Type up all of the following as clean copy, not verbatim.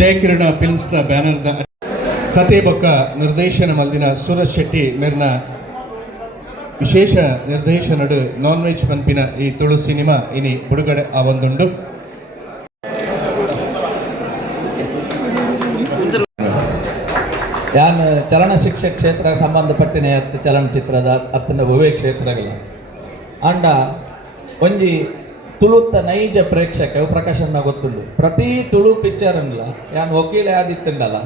ಜಯಕಿರಣ ಫಿಲ್ಮ್ಸ್ನ ಬ್ಯಾನರ್ದ ಕತೆ ಬೊಕ್ಕ ನಿರ್ದೇಶನ ಮಲ್ದಿನ ಸೂರಜ್ ಶೆಟ್ಟಿ ಮೇರ್ನ ವಿಶೇಷ ನಿರ್ದೇಶನಡು ನಾನ್ ವೆಜ್ ಪಂಪಿನ ಈ ತುಳು ಸಿನಿಮಾ ಇನಿ ಬಿಡುಗಡೆ ಆವೊಂದುಂಡು. ಯಾನ್ ಚಲನಚಿತ್ರ ಕ್ಷೇತ್ರ ಸಂಬಂಧಪಟ್ಟಿನ ಚಲನಚಿತ್ರದ ಅತ್ತನ ಭವ್ಯ ಕ್ಷೇತ್ರಗಳ ಅಂಡ ಒಂಜಿ ತುಳುತ್ತ ನೈಜ ಪ್ರೇಕ್ಷಕ ಪ್ರಕಾಶನ ಗೊತ್ತುಂಡು. ಪ್ರತಿ ತುಳು ಪಿಕ್ಚರ್ ಅನ್ನಲ್ಲ ಯಾನ್ ವಕೀಲ ಆದಿತ್ತಂಡಲ್ಲ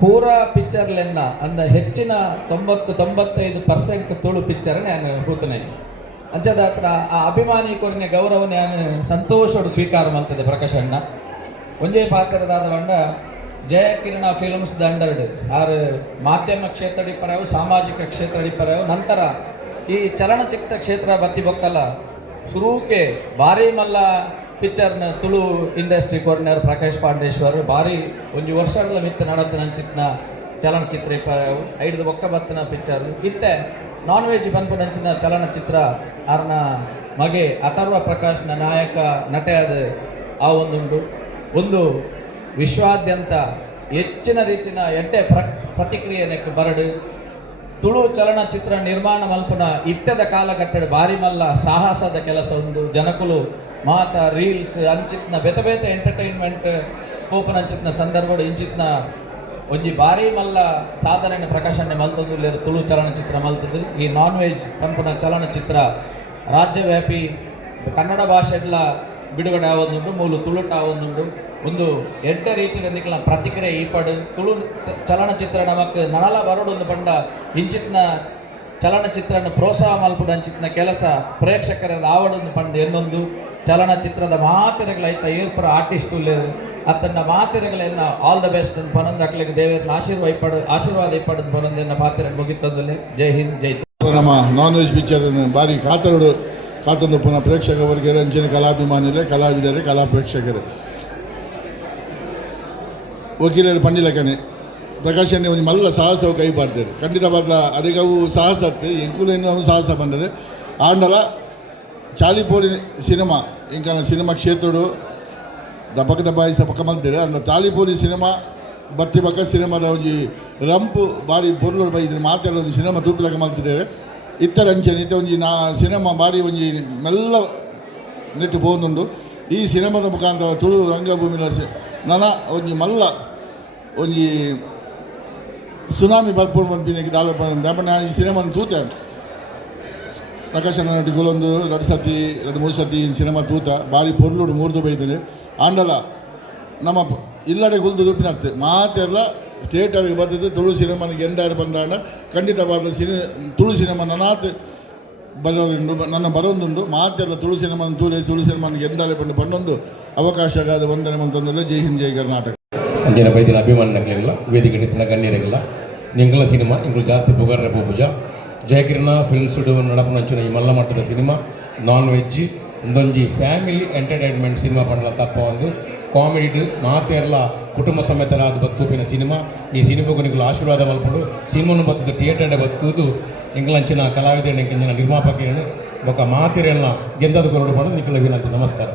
ಪೂರಾ ಪಿಕ್ಚರ್ಲೆನ್ನ ಅಂದ ಹೆಚ್ಚಿನ 90-95% ತುಳು ಪಿಕ್ಚರ್ ನಾನು ಕೂತನೆ ಅಂಚದ ಹತ್ರ ಆ ಅಭಿಮಾನಿ ಕೊರನೆ ಗೌರವನ ನಾನು ಸಂತೋಷೋಡು ಸ್ವೀಕಾರ ಮಾಡ್ತದೆ. ಪ್ರಕಾಶಣ್ಣ ಒಂಜೇ ಪಾತ್ರದಾದ ಬಂಡ ಜಯಕಿರಣ ಫಿಲ್ಮ್ಸ್ ದಂಡರ್ಡ್ ಆರು ಮಾಧ್ಯಮ ಕ್ಷೇತ್ರ ಪರವು ಸಾಮಾಜಿಕ ಕ್ಷೇತ್ರ ಪರವು ನಂತರ ಈ ಚಲನಚಿತ್ರ ಕ್ಷೇತ್ರ ಬತ್ತಿ ಬೊಕ್ಕಲ್ಲ ಶುರುಕೆ ಭಾರಿ ಮಲ್ಲ ಪಿಕ್ಚರ್ನ ತುಳು ಇಂಡಸ್ಟ್ರಿ ಕೊರ್ನರ್ ಪ್ರಕಾಶ್ ಪಾಂಡೇಶ್ವರ್ ಭಾರಿ ಒಂದು ವರ್ಷಗಳ ಮಿತ್ತ ನಡತನಂಚಿತ್ನ ಚಲನಚಿತ್ರ ಪರವು ಐದು ಬೊಕ್ಕ ಬತ್ತನ ಪಿಕ್ಚರ್ ಇತ್ತೆ ನಾನ್ ವೆಜ್ ಪನ್ಪುನಂಚಿನ ಚಲನಚಿತ್ರ ಆರ್ನ ಮಗೆ ಅಥರ್ವ ಪ್ರಕಾಶ್ನ ನಾಯಕ ನಟೆಯಾದ ಆ ಒಂದು ವಿಶ್ವಾದ್ಯಂತ ಹೆಚ್ಚಿನ ರೀತಿಯ ಎಡ್ಡೆ ಪ್ರತಿಕ್ರಿಯೆನಕ್ಕೆ ಬರಡು ತುಳು ಚಲನಚಿತ್ರ ನಿರ್ಮಾಣ ಮಲ್ಪುನ ಇತ್ತದ ಕಾಲಘಟ್ಟದ ಭಾರಿ ಮಲ್ಲ ಸಾಹಸದ ಕೆಲಸ ಒಂದು ಜನಕುಲು ಮಾತ ರೀಲ್ಸ್ ಅಂಚಿತ್ನ ಬೇತೆ ಬೇತೆ ಎಂಟರ್ಟೈನ್ಮೆಂಟ್ ಕೋಪನ ಅಂಚಿತ್ನ ಸಂದರ್ಭ ಇಂಚಿತ್ನ ಒಂಜಿ ಭಾರಿ ಮಲ್ಲ ಸಾಧನೆ ಪ್ರಕಾಶನೆ ಮಲ್ತದ್ದು ತುಳು ಚಲನಚಿತ್ರ ಮಲ್ತದ್ದು. ಈ ನಾನ್ ವೆಜ್ ಪಂಪುನ ಚಲನಚಿತ್ರ ರಾಜ್ಯವ್ಯಾಪಿ ಕನ್ನಡ ಭಾಷೆಗಳ ಬಿಡುಗಡೆ ಆವೊಂದುಂಡು ಮೂಲು ತುಳುಟ ಆವೊಂದುಂಡು ಒಂದು ಎಡ್ಡ ರೀತಿಯ ಪ್ರತಿಕ್ರಿಯೆ ಈಪಡು ತುಳು ಚಲನಚಿತ್ರ ನಮಕ್ ನನಲ ಬರೋಡೊಂದು ಪಂಡ ಇಂಚಿತ್ನ ಚಲನಚಿತ್ರನ ಪ್ರೋತ್ಸಾಹ ಮಲ್ಪುಡು ಅಂಚಿತ್ನ ಕೆಲಸ ಪ್ರೇಕ್ಷಕರ ಆವಡೊಂದು ಪಂಡ ಎನ್ನೊಂದು ಚಲನಚಿತ್ರದ ಮಾತಿರಗಳ ಐತ ಏರ್ಪುರ ಆರ್ಟಿಸ್ಟ್ ಉಳ್ಳೇರು ಅತ್ತನ್ನ ಮಾತಿರಗಳನ್ನ ಆಲ್ ದ ಬೆಸ್ಟ್ ಅಂತ ಪನೊಂದು ಅಕ್ಲಿಗೆ ದೇವರನ್ನ ಆಶೀರ್ವಾದ ಇಪ್ಪಡು ಪನೊಂದನ್ನ ಪಾತ್ರ ಮುಗಿತಂದಲ್ಲಿ. ಜೈ ಹಿಂದ್ ಜೈ. ನಮ್ಮ ನಾನ್ ವೆಜ್ ಪಿಕ್ಚರ್ ಭಾರಿ ಕಾತೊಂದು ಪುನಃ ಪ್ರೇಕ್ಷಕ ವರ್ಗರು ಅಂಚಿನ ಕಲಾಭಿಮಾನಿಗಳೇ ಕಲಾವಿದರೆ ಕಲಾ ಪ್ರೇಕ್ಷಕರು ವಕೀಲರು ಪಂಡಿಲಕನೆ ಪ್ರಕಾಶನೆ ಒಂದು ಮಲ್ಲ ಸಾಹಸವು ಕೈ ಪಾಡ್ತಾರೆ ಖಂಡಿತವಾದ ಅದಕ್ಕವು ಸಾಹಸತ್ತೆ ಎಂಕುಲೇನು ಸಾಹಸ ಬಂದದೆ ಆಂಡಲ ಚಾಲಿಪೋಡಿ ಸಿನಿಮಾ ಇಂಕನ ಸಿನಿಮಾ ಕ್ಷೇತ್ರಡು ದಬ್ಬಕ ದಬ್ಬಾಯಿಸ ಪಕ್ಕ ಮಲ್ತಾರೆ ಅಂದ ಚಾಲಿಪೋಡಿ ಸಿನಿಮಾ ಬತ್ತಿ ಪಕ್ಕ ಸಿನಿಮಾದ ಒಂಜಿ ರಂಪು ಬಾರಿ ಪೊರ್ಲು ಬೈದ್ರೆ ಮಾತಾಡೋ ಒಂದು ಸಿನಿಮಾ ತೂಪಿಲಕ ಮಲ್ತಿದ್ದಾರೆ ಇತ್ತರ ಅಂಚನೆ ಇತ್ತ ಒಂಜಿ ಸಿನಿಮಾ ಬಾರಿ ಒಂಜಿ ಮೆಲ್ಲ ನೆಟ್ಟು ಪೋನುಂಡು. ಈ ಸಿನಿಮಾದ ಮುಖಾಂತರ ತುಳು ರಂಗಭೂಮಿನ ನನ ಒಂಜಿ ಮಲ್ಲ ಒಂಜಿ ಸುನಾಮಿ ಬರ್ಪೂರ್ ಮನ್ಪಿನ ದಾಪನ ಈ ಸಿನಿಮಾನ ತೂತ ಪ್ರಕಾಶನ ನಟಿಗಳೊಂದು 2-3 ಸತಿ ಸಿನಿಮಾ ತೂತ ಭಾರಿ ಪೊರ್ಲುಡು 3 ಬೈತದೆ ಆಂಡಲ ನಮ್ಮ ಇಲ್ಲಡೆ ಗುಲ್ದು ತೂಪಿನತ್ತೆ ಮಾತೆಲ್ಲ ಥಿಯೇಟರ್ಗೆ ಬರ್ತದೆ. ತುಳು ಸಿನಿಮಾನಿಗೆ ಎಂದಾರು ಬಂದಾಂಡ ಖಂಡಿತವಾದ ತುಳು ಸಿನಿಮಾ ನನಾತ್ ಬರೋದುಂಡು ನನ್ನ ಬರೋದುಂಡು ಮಾತೆಲ್ಲ ತುಳು ಸಿನಿಮಾನ ತುಳು ಸಿನಿಮಾನಿಗೆ ಎಂದಾಲೆ ಬಂದು ಪನ್ನೊಂದು ಅವಕಾಶ ಆಗಾದ ವಂದನೆ ಮಂತಂದ್ರೆ. ಜೈ ಹಿಂದ್ ಜೈ ಕರ್ನಾಟಕ. ಅಂದಿನ ಬೈದಿನ ಅಭಿಮಾನಿಗಳಿಲ್ಲ ವೇದಿಕೆ ನಿಂತಿನ ಗಣ್ಯರಿಗಿಲ್ಲ ಎಂಗಳ ಸಿನಿಮಾ ಇಂಗಳು ಜಾಸ್ತಿ ಪುಗಾರ ಪೂಜ ಜಯಕಿರಣ ಫಿಲ್ಮ್ಸ್ ನಡಪನಂಚಿನ ಈ ಮಲ್ಲ ಮಟ್ಟದ ಸಿನಿಮಾ ನಾನ್ ವೆಜ್ ಒಂದೊಂಜಿ ಫ್ಯಾಮಿಲಿ ಎಂಟರ್ಟೈನ್ಮೆಂಟ್ ಸಿನಿಮಾ ಪಂಡಲ ತಪ್ಪ ಒಂದು ಕಾಮಿಡಿ ಮಾತೆಲ್ಲ ಕುಟುಂಬ ಸಮೇತರಾದ ಬತ್ತೂಪಿನ ಸಿನಿಮಾ. ಈ ಸಿನಿಮಾಗೂ ನಿಗಳು ಆಶೀರ್ವಾದ ಮಲ್ಪಡು ಸಿನಿಮಾನು ಬತ್ತದ ಥಿಯೇಟರ್ಡೆ ಬತ್ತುದು ಎಂಗಳಂಚಿನ ಕಲಾವಿದ ನಿರ್ಮಾಪಕರನ್ನು ఒక మాతిరేళ్ళ ಗೆಂದದ ಕೊರಡು ಪಡೆದು ನಿಖಲ ವಿನಂತಿ. ನಮಸ್ಕಾರ.